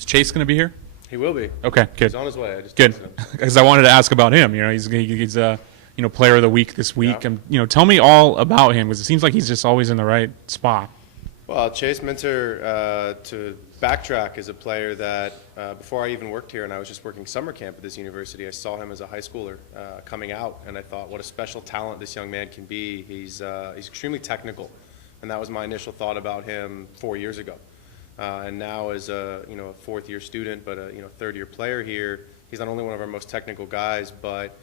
Is Chase going to be here? He will be. Okay, good. He's on his way. I just Good, texted him. because I wanted to ask about him. He's player of the week this week. Yeah. And tell me all about him, because it seems like he's just always in the right spot. Well, Chase Minter, to backtrack, is a player that before I even worked here and I was just working summer camp at this university, I saw him as a high schooler coming out, and I thought what a special talent this young man can be. He's extremely technical, and that was my initial thought about him 4 years ago. And now as a fourth-year student, but a third-year player here, he's not only one of our most technical guys, but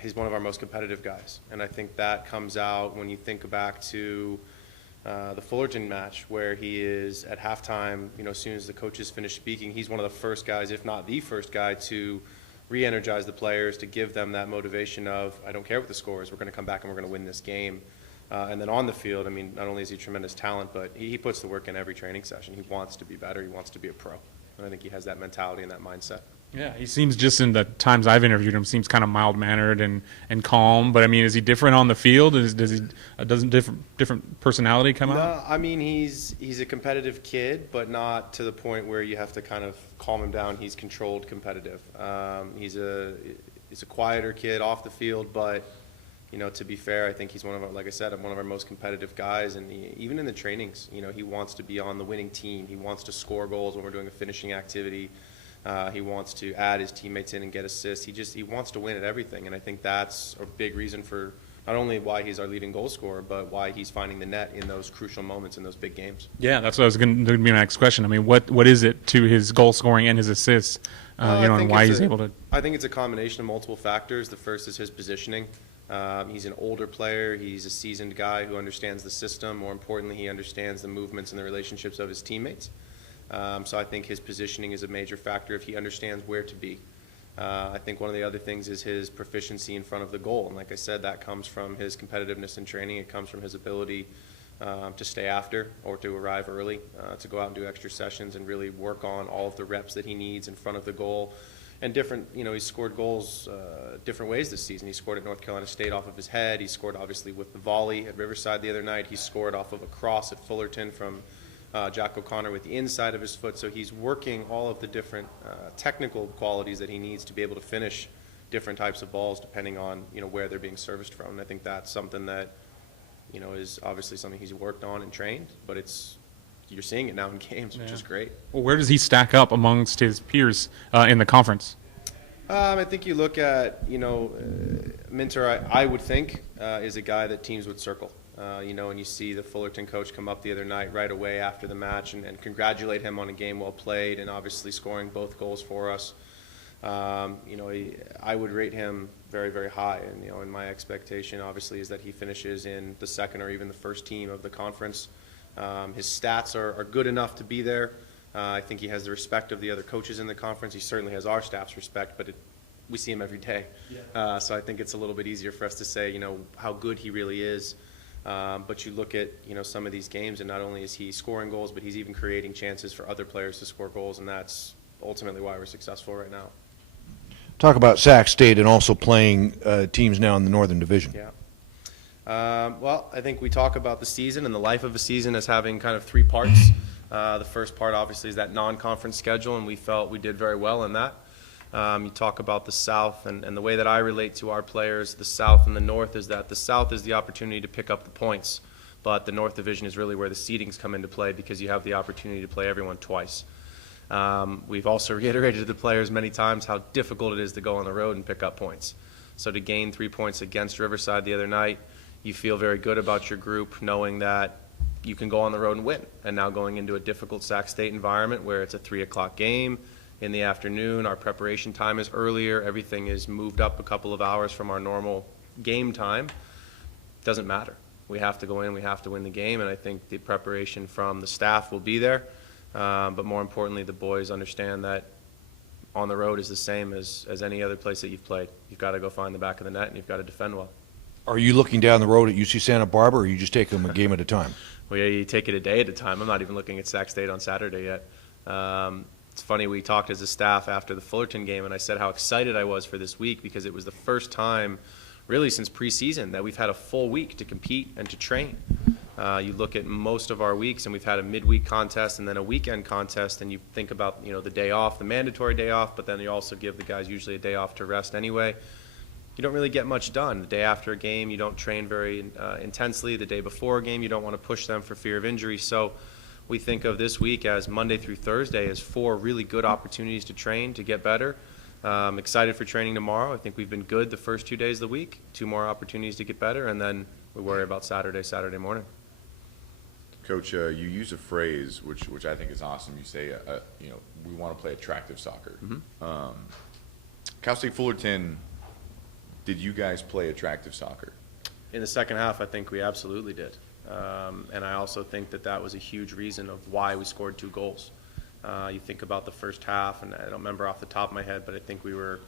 he's one of our most competitive guys. And I think that comes out when you think back to the Fullerton match, where he is at halftime, as soon as the coaches finish speaking, he's one of the first guys, if not the first guy, to re-energize the players, to give them that motivation of, I don't care what the score is, we're going to come back and we're going to win this game. And then on the field, not only is he tremendous talent, but he puts the work in every training session. He wants to be better. He wants to be a pro. And I think he has that mentality and that mindset. Yeah, he seems, just in the times I've interviewed him, seems kind of mild-mannered and calm. But, is he different on the field? Doesn't different personality come out? No, he's a competitive kid, but not to the point where you have to kind of calm him down. He's controlled competitive. He's a quieter kid off the field, but to be fair, I think he's one of our most competitive guys. And even in the trainings, he wants to be on the winning team. He wants to score goals when we're doing a finishing activity. He wants to add his teammates in and get assists. He wants to win at everything. And I think that's a big reason for not only why he's our leading goal scorer, but why he's finding the net in those crucial moments in those big games. Yeah, that's what I was going to be my next question. What is it to his goal scoring and his assists, and why he's able to? I think it's a combination of multiple factors. The first is his positioning. He's an older player. He's a seasoned guy who understands the system. More importantly, he understands the movements and the relationships of his teammates. So I think his positioning is a major factor if he understands where to be. I think one of the other things is his proficiency in front of the goal. And like I said, that comes from his competitiveness in training. It comes from his ability to stay after or to arrive early, to go out and do extra sessions and really work on all of the reps that he needs in front of the goal. And he's scored goals different ways this season. He scored at North Carolina State off of his head. He scored, obviously, with the volley at Riverside the other night. He scored off of a cross at Fullerton from Jack O'Connor with the inside of his foot. So he's working all of the different technical qualities that he needs to be able to finish different types of balls depending on where they're being serviced from. And I think that's something that is obviously something he's worked on and trained, but you're seeing it now in games, which is great. Well, where does he stack up amongst his peers in the conference? I think you look at Minter. I would think is a guy that teams would circle. And you see the Fullerton coach come up the other night right away after the match and congratulate him on a game well played and obviously scoring both goals for us. I would rate him very, very high. And, my expectation obviously is that he finishes in the second or even the first team of the conference. His stats are good enough to be there. I think he has the respect of the other coaches in the conference. He certainly has our staff's respect, but we see him every day. Yeah. So I think it's a little bit easier for us to say, how good he really is. But you look at, some of these games, and not only is he scoring goals, but he's even creating chances for other players to score goals, and that's ultimately why we're successful right now. Talk about Sac State and also playing teams now in the Northern Division. Yeah. Well, I think we talk about the season and the life of a season as having kind of three parts. The first part, obviously, is that non-conference schedule, and we felt we did very well in that. You talk about the South, and the way that I relate to our players, the South and the North, is that the South is the opportunity to pick up the points, but the North Division is really where the seedings come into play because you have the opportunity to play everyone twice. We've also reiterated to the players many times how difficult it is to go on the road and pick up points. So to gain 3 points against Riverside the other night, you feel very good about your group knowing that you can go on the road and win. And now going into a difficult Sac State environment where it's a 3 o'clock game in the afternoon, our preparation time is earlier, everything is moved up a couple of hours from our normal game time, doesn't matter. We have to go in, we have to win the game, and I think the preparation from the staff will be there. But more importantly, the boys understand that on the road is the same as any other place that you've played. You've got to go find the back of the net and you've got to defend well. Are you looking down the road at UC Santa Barbara, or you just take them a game at a time? Well, yeah, you take it a day at a time. I'm not even looking at Sac State on Saturday yet. It's funny, we talked as a staff after the Fullerton game, and I said how excited I was for this week because it was the first time really since preseason that we've had a full week to compete and to train. You look at most of our weeks, and we've had a midweek contest and then a weekend contest, and you think about, the day off, the mandatory day off, but then you also give the guys usually a day off to rest anyway. You don't really get much done. The day after a game, you don't train very intensely. The day before a game, you don't want to push them for fear of injury. So we think of this week as Monday through Thursday as 4 really good opportunities to train, to get better. Excited for training tomorrow. I think we've been good the first 2 days of the week. 2 more opportunities to get better, and then we worry about Saturday morning. Coach, you use a phrase which I think is awesome. You say, we want to play attractive soccer. Mm-hmm. Cal State Fullerton, did you guys play attractive soccer? In the second half, I think we absolutely did. And I also think that was a huge reason of why we scored 2 goals. You think about the first half, and I don't remember off the top of my head, but I think we were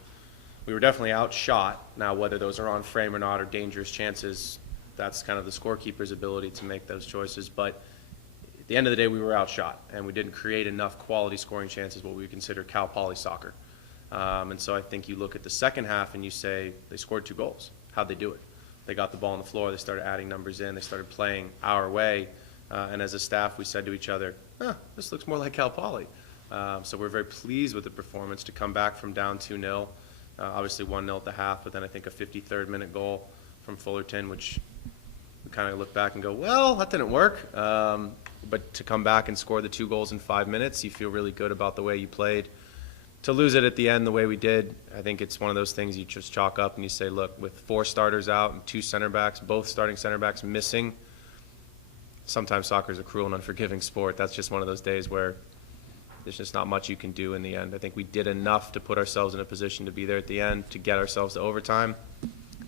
definitely outshot. Now, whether those are on frame or not or dangerous chances, that's kind of the scorekeeper's ability to make those choices. But at the end of the day, we were outshot, and we didn't create enough quality scoring chances, what we would consider Cal Poly soccer. And so I think you look at the second half and you say, they scored 2 goals. How'd they do it? They got the ball on the floor, they started adding numbers in, they started playing our way, and as a staff, we said to each other, this looks more like Cal Poly. So we're very pleased with the performance to come back from down 2-0, obviously 1-0 at the half, but then I think a 53rd minute goal from Fullerton, which we kind of look back and go, well, that didn't work. But to come back and score the 2 goals in 5 minutes, you feel really good about the way you played. To lose it at the end the way we did, I think it's one of those things you just chalk up and you say, look, with 4 starters out and 2 center backs, both starting center backs missing, sometimes soccer is a cruel and unforgiving sport. That's just one of those days where there's just not much you can do in the end. I think we did enough to put ourselves in a position to be there at the end, to get ourselves to overtime.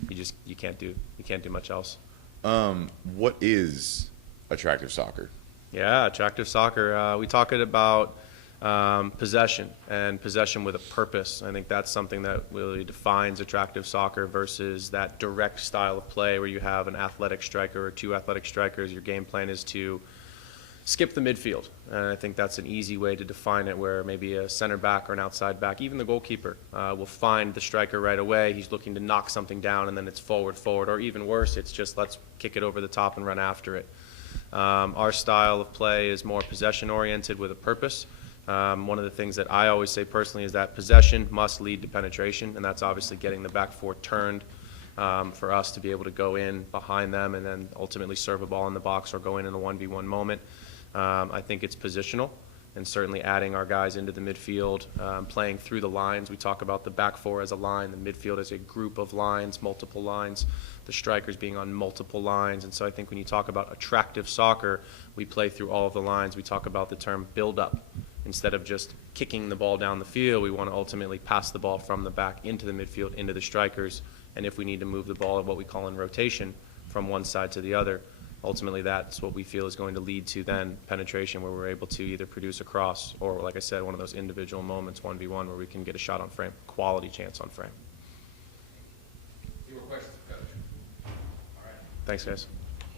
You can't do much else. What is attractive soccer? Yeah, attractive soccer. We talk about possession, and possession with a purpose. I think that's something that really defines attractive soccer versus that direct style of play where you have an athletic striker or 2 athletic strikers. Your game plan is to skip the midfield, and I think that's an easy way to define it, where maybe a center back or an outside back, even the goalkeeper, will find the striker right away. He's looking to knock something down, and then it's forward, or even worse, it's just let's kick it over the top and run after it. Our style of play is more possession-oriented with a purpose. One of the things that I always say personally is that possession must lead to penetration, and that's obviously getting the back 4 turned for us to be able to go in behind them and then ultimately serve a ball in the box or go in a 1v1 moment. I think it's positional, and certainly adding our guys into the midfield, playing through the lines. We talk about the back 4 as a line, the midfield as a group of lines, multiple lines, the strikers being on multiple lines. And so I think when you talk about attractive soccer, we play through all of the lines. We talk about the term build-up. Instead of just kicking the ball down the field, we want to ultimately pass the ball from the back into the midfield, into the strikers, and if we need to move the ball, what we call in rotation, from one side to the other, ultimately that's what we feel is going to lead to then penetration, where we're able to either produce a cross or, like I said, one of those individual moments, 1v1, where we can get a shot on frame, quality chance on frame. Any more questions, Coach? All right. Thanks, guys.